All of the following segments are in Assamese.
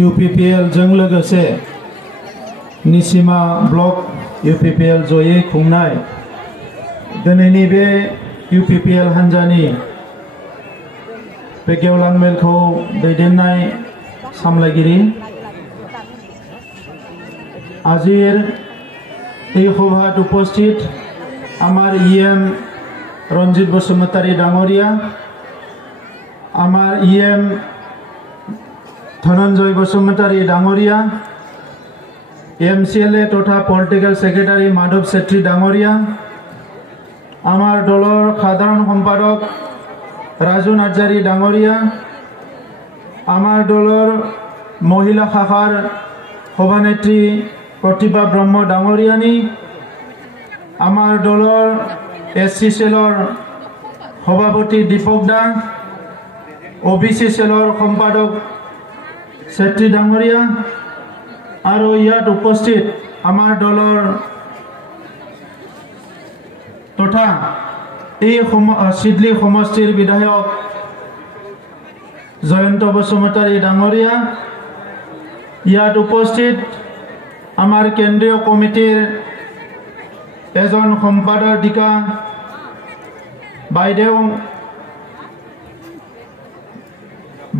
UPPL जों लोगोसे निसिमा ब्लक UPPL जयै खुंनाय दिनैनि बे UPPL हान्जानि बे गेवलां मेलखौ दैदेननाय सामलायगिरि আজিৰ এই সভাত উপস্থিত আমাৰ EM ৰঞ্জিত বসুমতাৰী ডাঙৰীয়া, আমাৰ EM ধনঞ্জয় বসুমতাৰী ডাঙৰীয়া, MCLA তথা পলিটিক্যাল সেক্ৰেটাৰি মাধৱ চেত্ৰী ডাঙৰীয়া, আমাৰ দলৰ সাধাৰণ সম্পাদক ৰাজু নাৰ্জাৰী ডাঙৰীয়া, আমাৰ দলৰ মহিলা শাখাৰ সভানেত্ৰী प्रतिभा ब्रह्म डांगरियानी, आमार दलर SC सेलर सभापति दीपक दा, OBC सेलर सम्पादक सेट्री डांगरिया और इयात उपस्थित आमार दलर तथा सिडली समष्टिर विधायक जयंत बसुमतारी डांगरिया, इयात उपस्थित आमार केंद्रीय कमिटिर एजन सम्पादकिका बाइदेव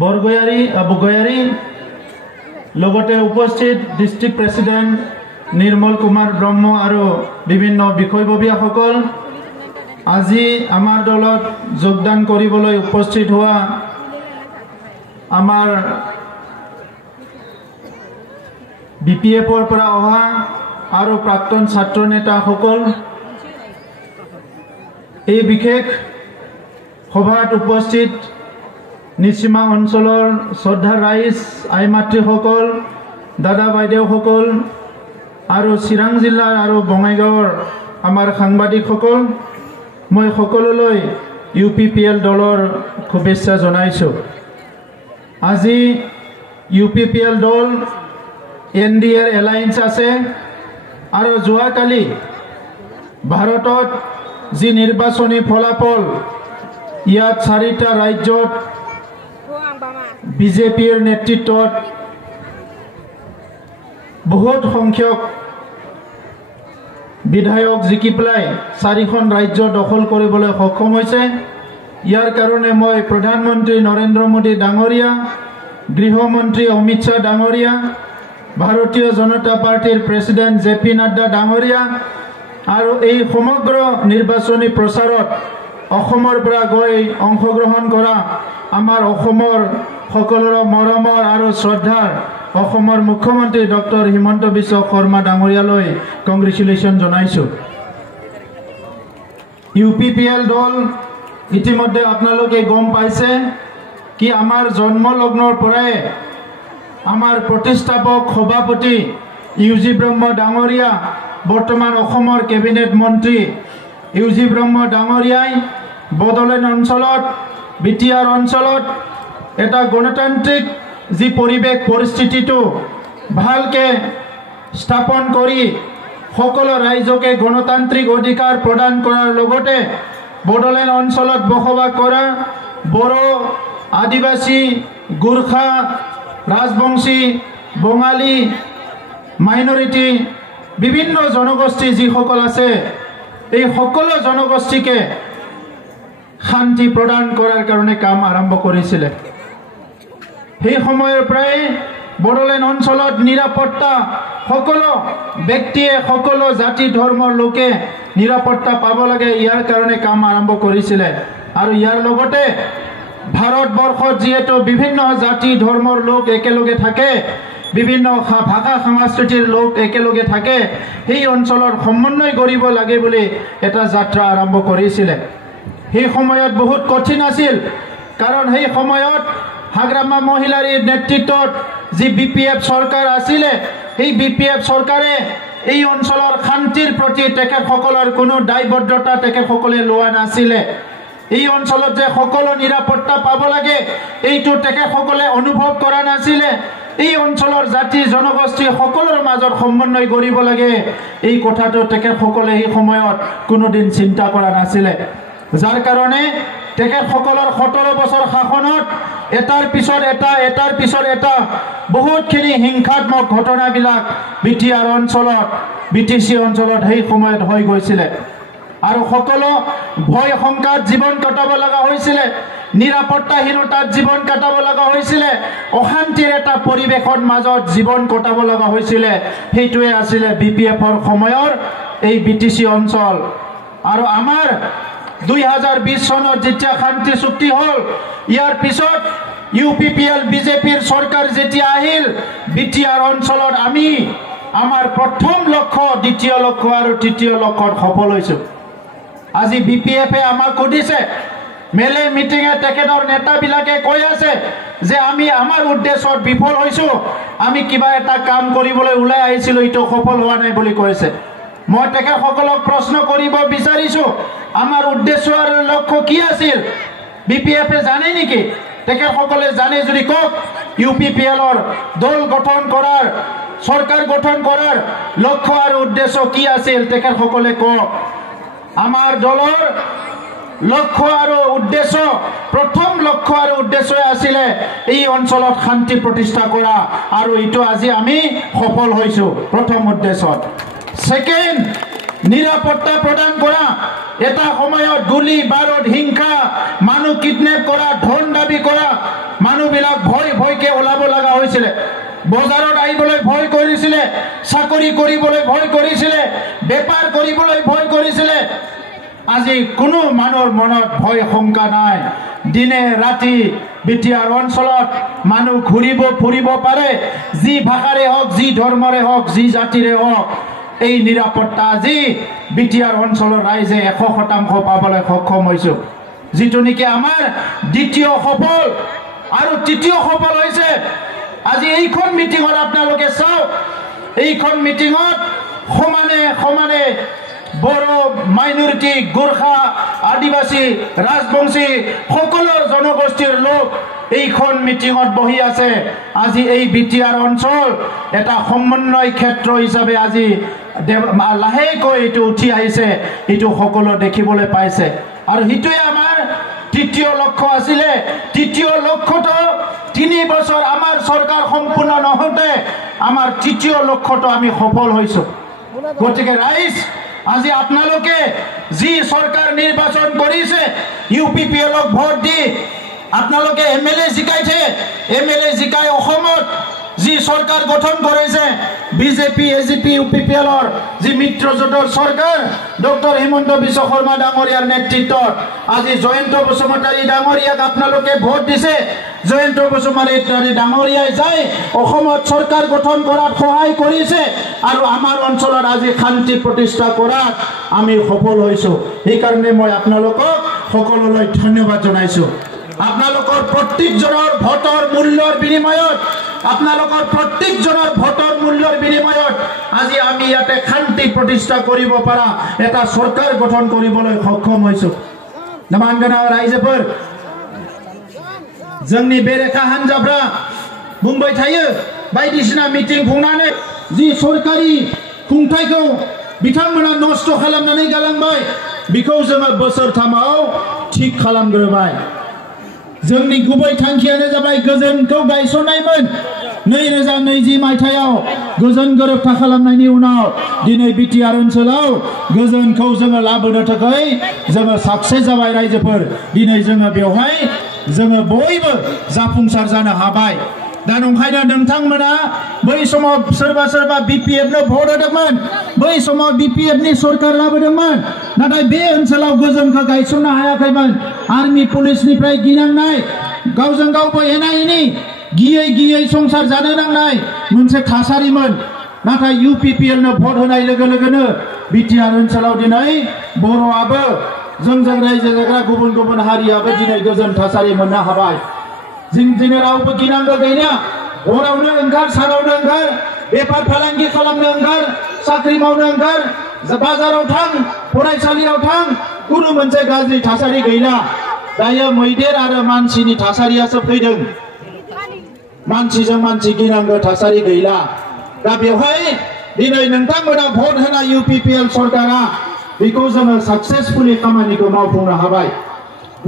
बरगयारी लगते उपस्थित डिस्ट्रिक्ट प्रेसिडेंट निर्मल कुमार ब्रह्म और विभिन्न বিষয়ববীয়াসকল আজি आमार दलत योगदान কৰিবলৈ उपस्थित हुआ आमार BPFर পৰা অহা আৰু প্ৰাক্তন ছাত্ৰ নেতাসকল, এই বিশেষ সভাত উপস্থিত নিসীমা অঞ্চলৰ শ্ৰদ্ধা ৰাইজ, আই মাতৃসকল, দাদা বাইদেউসকল আৰু চিৰাং জিলাৰ আৰু বঙাইগাঁৱৰ আমাৰ সাংবাদিকসকল, মই সকলোলৈ UPPL দলৰ শুভেচ্ছা জনাইছোঁ। আজি UPPL দল NDA एलायन्स আছে আৰু যোৱাকালি ভাৰতত যি নিৰ্বাচনী ফলাফল ইয়াত 4টা ৰাজ্যত বিজেপিৰ নেতৃত্বত বহুত সংখ্যক বিধায়ক জিকি পেলাই 4খন ৰাজ্য দখল কৰিবলৈ সক্ষম হৈছে। ইয়াৰ কাৰণে মই প্ৰধানমন্ত্ৰী নৰেন্দ্ৰ মোদী ডাঙৰীয়া, গৃহমন্ত্ৰী অমিত শাহ ডাঙৰীয়া, भारतीय जनता पार्टीर प्रेसिडेंट JP नड्डा डांगरिया और এই সমগ্ৰ নিৰ্বাচনী প্ৰচাৰত অসমৰ পৰা গৈ অংশগ্ৰহণ কৰা আমাৰ অসমৰ সকলোৰে মৰমৰ আৰু শ্ৰদ্ধাৰ অসমৰ মুখ্যমন্ত্ৰী ডক্টৰ হিমন্ত বিশ্ব শৰ্মা ডাঙৰীয়ালৈ কংগ্ৰেচুলেশ্যন জনাইছো। UPPL দল ইতিমধ্যে আপোনালোকে গম পাইছে কি আমাৰ জন্মলগ্নৰ পৰাই आमार प्रतिष्ठापक सभापति UG ब्रह्म डांगरिया, बर्तमान अखोमर कैबिनेट मंत्री UG ब्रह्म डांगरियाई बडोलेण्ड अंचलत BTR अंचलत एटा गणतांत्रिक जी परिवेश परिस्थितिटो भालके स्थापन करी सकलो राइजके गणतांत्रिक अधिकार प्रदान करार लगते बडोलेण्ड अंचलत बसबास करा बड़ो, आदिवासी, गुर्खा, राजबंशी, बंगाली, माइनरिटी विभिन्न जनगोष्ठी जी सकल आछे এই সকলো জনগোষ্ঠীকে শান্তি प्रदान करार कारणे काम आरम्भ करिছিলে। সেই সময়ৰ পৰাই বড়োলেণ্ড অঞ্চলত নিৰাপত্তা সকলো ব্যক্তিয়ে সকলো জাতি ধৰ্মৰ লোকে নিৰাপত্তা পাব লাগে, ইয়াৰ কাৰণে কাম আৰম্ভ কৰিছিলে। আৰু ইয়াৰ লগতে ভাৰতবৰ্ষত যেহেতু বিভিন্ন জাতি ধৰ্মৰ লোক একেলগে থাকে, বিভিন্ন ভাষা সংস্কৃতিৰ লোক একেলগে থাকে, সেই অঞ্চলৰ সমন্বয় কৰিব লাগে বুলি এটা যাত্ৰা আৰম্ভ কৰিছিলে। সেই সময়ত বহুত কঠিন আছিল, কাৰণ সেই সময়ত হাগ্ৰামা মহিলাৰ নেতৃত্বত যি BPF চৰকাৰ আছিলে, সেই BPF চৰকাৰে এই অঞ্চলৰ শান্তিৰ প্ৰতি তেখেতসকলৰ কোনো দায়বদ্ধতা তেখেতসকলে লোৱা নাছিলে। এই অঞ্চলত যে সকলো নিৰাপত্তা পাব লাগে এইটো তেখেতসকলে অনুভৱ কৰা নাছিলে। এই অঞ্চলৰ জাতি জনগোষ্ঠী সকলোৰ মাজত সমন্বয় কৰিব লাগে এই কথাটো তেখেতসকলে এই সময়ত কোনোদিন চিন্তা কৰা নাছিলে, যাৰ কাৰণে তেখেতসকলৰ 17 বছৰ শাসনত এটাৰ পিছত এটা বহুতখিনি হিংসাত্মক ঘটনাবিলাক বিটিআৰ অঞ্চলত বিটিচি অঞ্চলত সেই সময়ত হৈ গৈছিলে আৰু সকলো ভয় শংকাত জীৱন কটাব লগা হৈছিলে নিৰাপত্তাহীনতাত জীৱন কটাব লগা হৈছিলে অশান্তিৰ এটা পৰিৱেশৰ মাজত জীৱন কটাব লগা হৈছিলে সেইটোৱে আছিল বিপিএফৰ সময়ৰ এই বিটিচি অঞ্চল আৰু আমাৰ 2020 চনত যেতিয়া শান্তি চুক্তি হল ইয়াৰ পিছত ইউপিপিএল বিজেপিৰ সরকার যেতিয়া আহিল বিটিআর অঞ্চলত আমি আমার প্রথম লক্ষ্য দ্বিতীয় লক্ষ্য আর তৃতীয় লক্ষ্যত সফল হইছো আজি বিপিএফে আমাক কইছে মেলে মিটিংয়ে তেখেতৰ নেতাবিলাকে কৈ আছে যে আমি আমাৰ উদ্দেশ্যত বিফল হৈছো আমি কিবা এটা কাম কৰিবলৈ উলাই আহিছিল ইটো সফল হোৱা নাই বুলি কৈছে মই তেখেতসকলক প্ৰশ্ন কৰিব বিচাৰিছো আমাৰ উদ্দেশ্য আৰু লক্ষ্য কি আছিল বিপিএফে জানে নেকি তেখেতসকলে জানে যদি কক ইউপিপিএলৰ দল গঠন কৰাৰ সৰকাৰ গঠন কৰাৰ লক্ষ্য আৰ উদ্দেশ্য কি আছিল তেখেতসকলে কক আমাৰ দলৰ লক্ষ্য আর উদ্দেশ্য প্রথম লক্ষ্য আর উদ্দেশ্য আছিলে এই অঞ্চলত শান্তি প্রতিষ্ঠা করা আর ইটো আজি আমি সফল হইছো প্রথম উদ্দেশ্য সেকেন্ড নিরাপত্তা প্রদান করা এটা সময়ত গুলি বারুদ হিংসা মানুহ কিডন্যাপ করা ধন দাবি করা মানুহবিলাক ভয়কে ওলাব লগা হয়েছিল বজাৰত আইবলৈ ভয় কৰিছিলে চাকৰি কৰিবলৈ ভয় কৰিছিলে বেপাৰ কৰিবলৈ ভয় কৰিছিলে আজি কোনো মানুহৰ মনত ভয় শংকা নাই দিনে ৰাতি বিটিআৰ অঞ্চলত মানুহ ঘুৰিব ফুৰিব পাৰে যি ভাষাৰে হওক যি ধৰ্মৰে হওক যি জাতিৰে হওক এই নিৰাপত্তা আজি বিটিআৰ অঞ্চলৰ ৰাইজে 100% পাবলৈ সক্ষম হৈছো যিটো নেকি আমাৰ দ্বিতীয় সফল আৰু তৃতীয় সফল হৈছে আজি এইখন মিটিংত আপোনালোকে চাওক এইখন মিটিংত সমানে বড়ো মাইনৰিটি গোৰ্খা আদিবাসী ৰাজবংশী সকলো জনগোষ্ঠীৰ লোক এইখন মিটিংত বহি আছে আজি এই বিটিআৰ অঞ্চল এটা সমন্বয় ক্ষেত্ৰ হিচাপে আজি লাহেকৈ এইটো উঠি আহিছে এইটো সকলো দেখিবলৈ পাইছে আৰু হিটোৱে আমাৰ তৃতীয় লক্ষ্য আছিলে তৃতীয় লক্ষ্যটো 3 বছৰ আমাৰ সরকার সম্পূর্ণ নহতে আমার তৃতীয় লক্ষ্যটো আমি সফল হইছো গতিকে রাইজ আজি আপোনালোকে যি সরকার নির্বাচন কৰিছে ইউপিপিএলক ভোট দি আপোনালোকে এমএলএ জিকাইছে এমএলএ জিকাই অসমত যি সরকার গঠন করেছে বিজেপি এজিপি ইউপিপিএলৰ যি মিত্ৰজোঁটৰ সৰকাৰ ডক্টৰ হিমন্ত বিশ্ব শৰ্মা ডাঙৰীয়াৰ নেতৃত্বত আজি জয়ন্ত বসুমতাৰী ডাঙৰীয়াক আপোনালোকে ভোট দিছে জয়ন্ত বসুমতাৰী ডাঙৰীয়াই যায় অসমত সৰকাৰ গঠন কৰাত সহায় কৰিছে আৰু আমাৰ অঞ্চলত আজি শান্তি প্ৰতিষ্ঠা কৰাত আমি সফল হৈছো এই কাৰণে মই আপোনালোকক সকলোলৈ ধন্যবাদ জনাইছো আপোনালোকৰ প্ৰত্যেকজনৰ ভোটৰ মূল্যৰ বিনিময়ত আপোনালোকৰ প্ৰত্যেকজনৰ ভোটৰ মূল্যৰ বিনিময়ত আজি আমি ইয়াতে শান্তি প্ৰতিষ্ঠা কৰিব পৰা এটা সৰকাৰ গঠন কৰিবলৈ সক্ষম হৈছো নমানগনা ৰাইজেফোৰ जोंनि बेरेखा हान्जाफ्रा बुंबाय थायो बायदिसिना मिटिं खुंनानै जि सरकारि खुंथायखौ बिथांमोना नष्ट खालामनानै गालांबाय बिखौ जोङो बोसोरथामाव थिक खालामग्रोबाय जोंनि गुबै थांखियानो जाबाय गोजोनखौ गायसननायमोन 2020 मायथाइयाव गोजोन गोरोबथा खालामनायनि उनाव दिनै बिटिआर ओनसोलाव गोजोनखौ जोङो लाबोनो थाखाय जोङो साक्सेस जाबाय रायजोफोर दिनै जोङो बेवहाय जोङो बयबो जाफुंसार जानो हाबाय दा नंखायनो नोंथांमोना बै समाव सोरबा बिपिएफनो भोट होदोंमोन बै समाव बिपिएफनि सरकार लाबोदोंमोन नाथाय बे ओनसोलाव गोजोनखौ गायसननो हायाखैमोन आर्मी पुलिसनिफ्राय गिनांनाय गावजों गावबो एना एनि गियै संसार जानो नांनाय मोनसे थासारिमोन नाथाय इउपिपिएलनो भोट होनाय लोगो लोगोनो बिटिआर ओनसोलाव दिनै बर'आबो जोंजों रायजो जाग्रा गुबुन हारियाबो दिनै गोजोन थासारि मोननो हाबाय जों दिनै रावबो गिनांगौ गैला हरावनो ओंखार सानावनो ओंखार बेफार फालांगि खालामनो ओंखार साख्रि मावनो ओंखार बाजाराव थां फरायसालियाव थां कुनु मोनसे गाज्रि थासारि गैला दायो मैदेर आरो मानसिनि थासारियासो फैदों मानसिजों मानसि गिनांगौ थासारि गैला दा बेवहाय दिनै नोंथांमोना भोट होनाय इउपिपिएल सरकारा बेखौ जोङो साक्सेसफुली खामानिखौ मावफुंनो हाबाय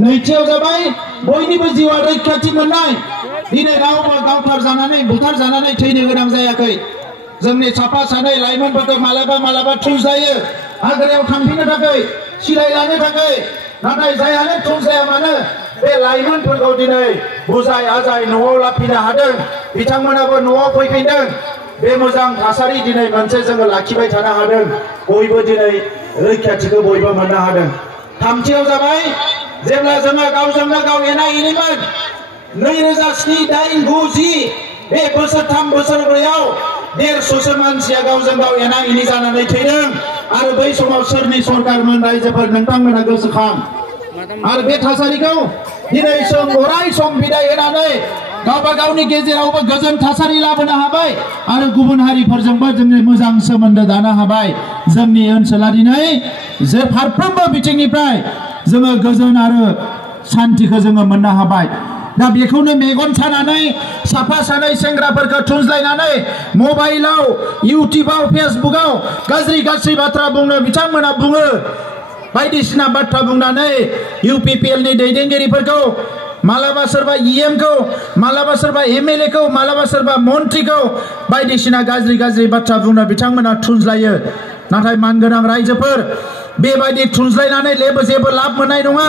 नैथियाव जाबाय बयनिबो जिउआ रैखाथि मोननाय दिनै रावबो गावथार जानानै बुथार जानानै थैनो गोनां जायाखै जोंनि साफा सानै लाइमोनफोरखौ मालाबा थुंजायो हाग्रायाव थांफिननो थाखाय सिलाय लानो थाखाय नाथाय जायानो थुंजाया मानो बे लाइमोनफोरखौ दिनै बुजाय आजाय न'आव लाफिनो हादों बिथांमोनाबो न'आव फैफिनदों बे मोजां थासारि दिनै मोनसे जोङो लाखिबाय थानो हादों बयबो दिनै रैखाथिखौ बयबो मोननो हादों थामथियाव जाबाय जेब्ला जोङो गावजोंनो गाव एना एनिमोन 2007, 8, 9, 10 बे बोसोरथाम बोसोरब्रैयाव 150 मानसिया गावजों गाव एना एनि जानानै थैदों आरो बै समाव सोरनि सरकारमोन रायजोफोर नोंथांमोना गोसोखां आरो बे थासारिखौ दिनै जों अराय सम बिदाय होनानै गावबा गावनि गेजेरावबो गोजोन थासारि लाबोनो हाबाय आरो गुबुन हारिफोरजोंबो जोंनि मोजां सोमोन्दो दानो हाबाय जोंनि ओनसोला दिनै जे फारफ्रोमबो बिथिंनिफ्राय जोङो गोजोन आरो शान्तिखौ जोङो मोननो हाबाय दा बेखौनो मेगन सानानै साफा सानै सेंग्राफोरखौ थुनज्लायनानै मबाइलाव इउटिउबाव फेसबुकाव गाज्रि बाथ्रा बुंनो बिथांमोना बुङो बायदिसिना बाथ्रा बुंनानै UPPL नि दैदेनगिरिफोरखौ मालाबा सोरबा EM खौ मालाबा सोरबा MLA खौ मालाबा सोरबा मन्त्रीखौ बायदिसिना गाज्रि बाथ्रा बुंनो बिथांमोना थुनज्लायो नाथाय मानगोनां रायजोफोर बेबायदि थुनज्लायनानै जेबो लाब मोननाय नङा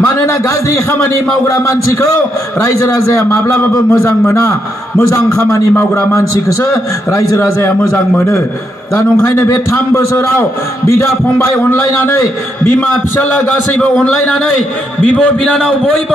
मानोना गाज्रि खामानि मावग्रा मानसिखौ रायजो राजाया माब्लाबाबो मोजां मोना मोजां खामानि मावग्रा मानसिखौसो रायजो राजाया मोजां मोनो दा नंखायनो बे 3 बोसोराव बिदा फंबाय अनलायनानै बिमा फिसाला गासैबो अनलायनानै बिब' बिनानाव बयबो